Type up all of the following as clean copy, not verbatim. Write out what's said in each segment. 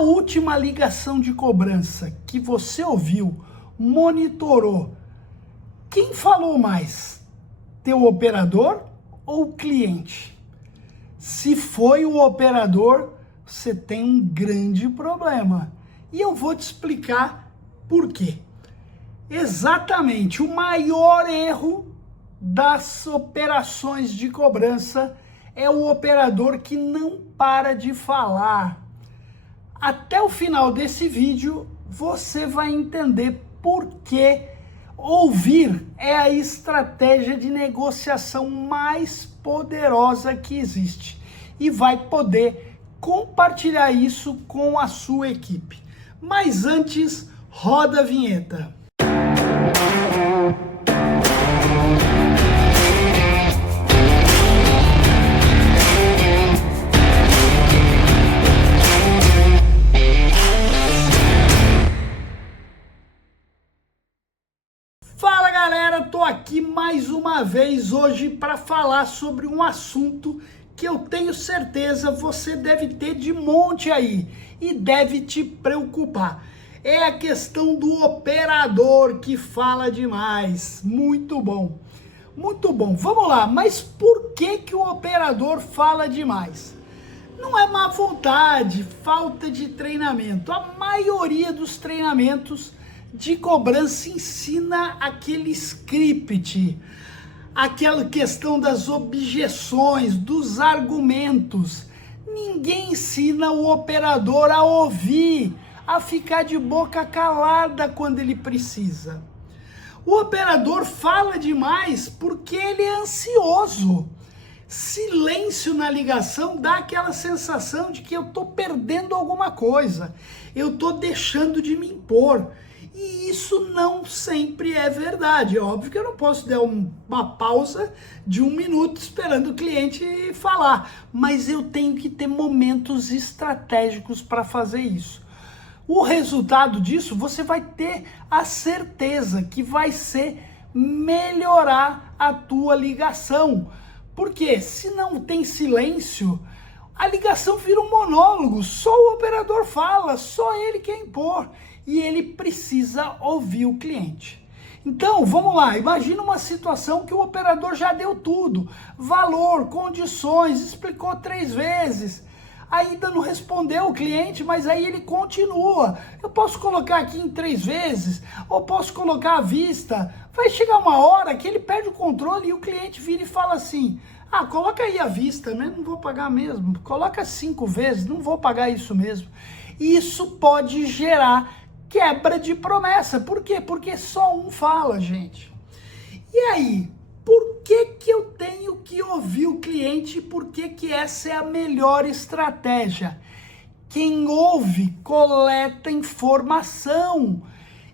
Na última ligação de cobrança que você ouviu, monitorou, quem falou mais? Teu operador ou o cliente? Se foi o operador, você tem um grande problema. E eu vou te explicar por quê. Exatamente, o maior erro das operações de cobrança é o operador que não para de falar. Até o final desse vídeo, você vai entender por que ouvir é a estratégia de negociação mais poderosa que existe. E vai poder compartilhar isso com a sua equipe. Mas antes, roda a vinheta. Fala galera, tô aqui mais uma vez hoje para falar sobre um assunto que eu tenho certeza você deve ter de monte aí e deve te preocupar. É a questão do operador que fala demais. Muito bom, muito bom. Vamos lá, mas por que o operador fala demais? Não é má vontade, falta de treinamento. A maioria dos treinamentos de cobrança ensina aquele script, aquela questão das objeções, dos argumentos. Ninguém ensina o operador a ouvir, a ficar de boca calada quando ele precisa. O operador fala demais porque ele é ansioso. Silêncio na ligação dá aquela sensação de que eu estou perdendo alguma coisa, eu estou deixando de me impor. E isso não sempre é verdade. É óbvio que eu não posso dar uma pausa de 1 minuto esperando o cliente falar, mas eu tenho que ter momentos estratégicos para fazer isso. O resultado disso, você vai ter a certeza que vai ser melhorar a tua ligação. Porque se não tem silêncio, a ligação vira um monólogo, só o operador fala, só ele quer impor. E ele precisa ouvir o cliente. Então, vamos lá, imagina uma situação que o operador já deu tudo, valor, condições, explicou 3 vezes, ainda não respondeu o cliente, mas aí ele continua. Eu posso colocar aqui em 3 vezes, ou posso colocar à vista. Vai chegar uma hora que ele perde o controle e o cliente vira e fala assim, ah, coloca aí à vista, né? Não vou pagar mesmo. Coloca 5 vezes, não vou pagar isso mesmo. Isso pode gerar quebra de promessa. Por quê? Porque só um fala, gente. E aí, por que eu tenho que ouvir o cliente e por que essa é a melhor estratégia? Quem ouve, coleta informação.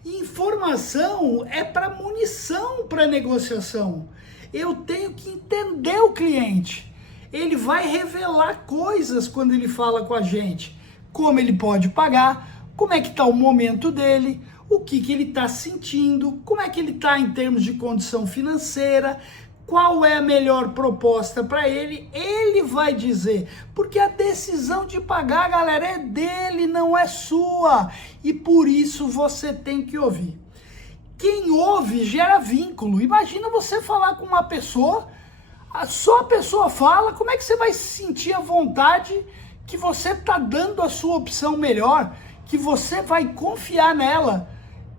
E informação é para munição para negociação. Eu tenho que entender o cliente. Ele vai revelar coisas quando ele fala com a gente. Como ele pode pagar, como é que está o momento dele, o que ele está sentindo, como é que ele está em termos de condição financeira, qual é a melhor proposta para ele, ele vai dizer, porque a decisão de pagar, galera, é dele, não é sua, e por isso você tem que ouvir. Quem ouve gera vínculo. Imagina você falar com uma pessoa, só a pessoa fala, como é que você vai sentir a vontade que você está dando a sua opção melhor, que você vai confiar nela?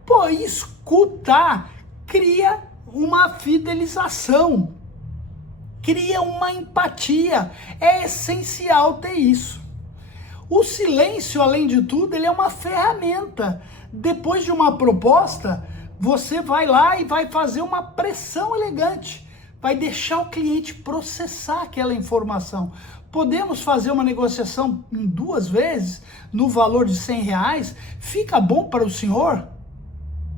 Pô, escutar cria uma fidelização, cria uma empatia, é essencial ter isso. O silêncio, além de tudo, ele é uma ferramenta. Depois de uma proposta, você vai lá e vai fazer uma pressão elegante, vai deixar o cliente processar aquela informação. Podemos fazer uma negociação em 2 vezes, no valor de R$100, fica bom para o senhor?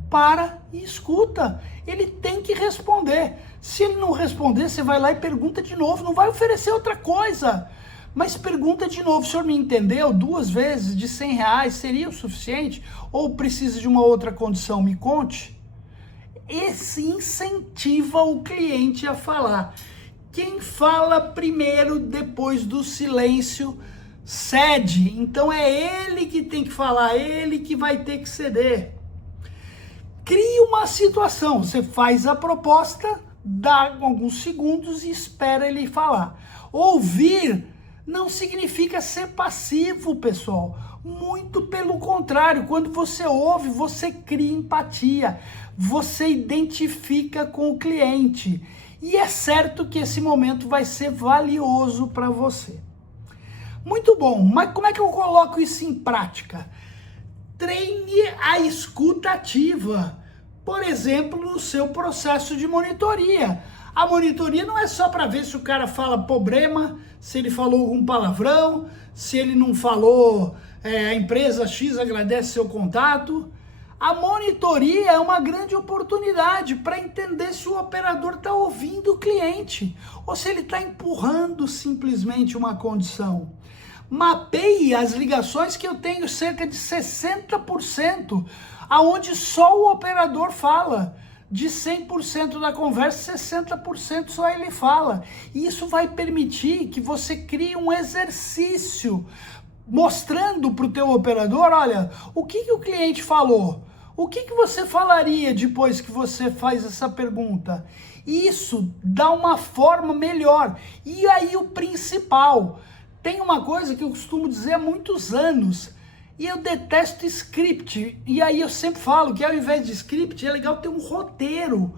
Para e escuta, ele tem que responder. Se ele não responder, você vai lá e pergunta de novo, não vai oferecer outra coisa, mas pergunta de novo, o senhor me entendeu? 2 vezes de R$100 seria o suficiente? Ou precisa de uma outra condição? Me conte. Esse incentiva o cliente a falar. Quem fala primeiro, depois do silêncio, cede, então é ele que tem que falar, ele que vai ter que ceder. Cria uma situação, você faz a proposta, dá alguns segundos e espera ele falar. Ouvir não significa ser passivo, pessoal. Muito pelo contrário, quando você ouve, você cria empatia, você identifica com o cliente. E é certo que esse momento vai ser valioso para você. Muito bom, mas como é que eu coloco isso em prática? Treine a escuta ativa, por exemplo, no seu processo de monitoria. A monitoria não é só para ver se o cara fala problema, se ele falou algum palavrão, se ele não falou, a empresa X agradece seu contato. A monitoria é uma grande oportunidade para entender se o operador está ouvindo o cliente ou se ele está empurrando simplesmente uma condição. Mapeie as ligações, que eu tenho cerca de 60%, aonde só o operador fala. De 100% da conversa, 60% só ele fala. E isso vai permitir que você crie um exercício mostrando para o teu operador, olha, o que o cliente falou? O que você falaria depois que você faz essa pergunta? Isso dá uma forma melhor. E aí o principal, tem uma coisa que eu costumo dizer há muitos anos, e eu detesto script, e aí eu sempre falo que ao invés de script é legal ter um roteiro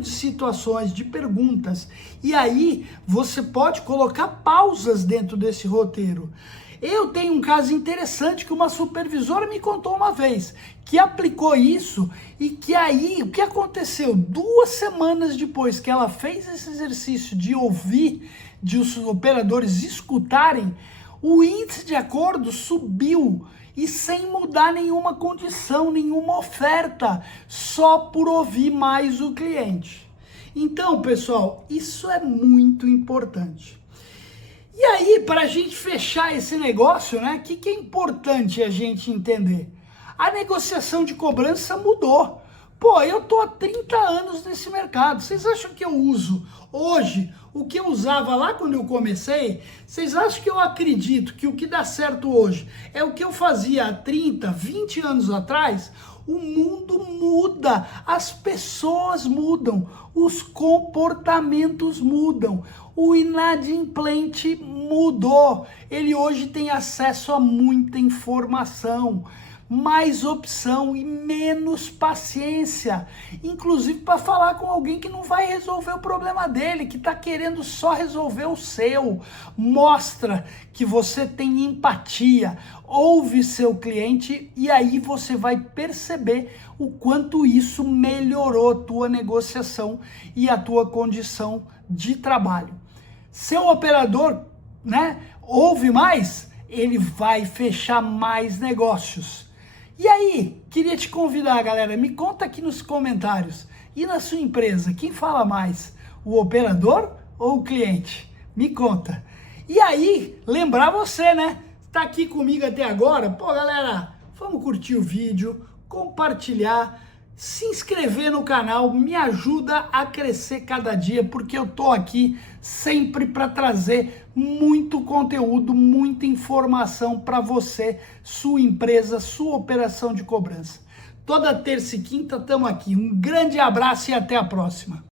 de situações, de perguntas, e aí você pode colocar pausas dentro desse roteiro. Eu tenho um caso interessante que uma supervisora me contou uma vez, que aplicou isso e que aí, o que aconteceu? 2 semanas depois que ela fez esse exercício de ouvir, de os operadores escutarem, o índice de acordo subiu e sem mudar nenhuma condição, nenhuma oferta, só por ouvir mais o cliente. Então, pessoal, isso é muito importante. E aí, para a gente fechar esse negócio, né, o que é importante a gente entender? A negociação de cobrança mudou. Pô, eu tô há 30 anos nesse mercado. Vocês acham que eu uso hoje o que eu usava lá quando eu comecei? Vocês acham que eu acredito que o que dá certo hoje é o que eu fazia há 30, 20 anos atrás? O mundo muda, as pessoas mudam, os comportamentos mudam, o inadimplente mudou. Ele hoje tem acesso a muita informação, mais opção e menos paciência, inclusive para falar com alguém que não vai resolver o problema dele, que está querendo só resolver o seu. Mostra que você tem empatia, ouve seu cliente e aí você vai perceber o quanto isso melhorou a tua negociação e a tua condição de trabalho. Seu operador, né, ouve mais, ele vai fechar mais negócios. E aí, queria te convidar, galera, me conta aqui nos comentários. E na sua empresa, quem fala mais? O operador ou o cliente? Me conta. E aí, lembrar você, né? Tá aqui comigo até agora? Pô, galera, vamos curtir o vídeo, compartilhar, se inscrever no canal, me ajuda a crescer cada dia, porque eu tô aqui sempre para trazer muito conteúdo, muita informação para você, sua empresa, sua operação de cobrança. Toda terça e quinta estamos aqui. Um grande abraço e até a próxima.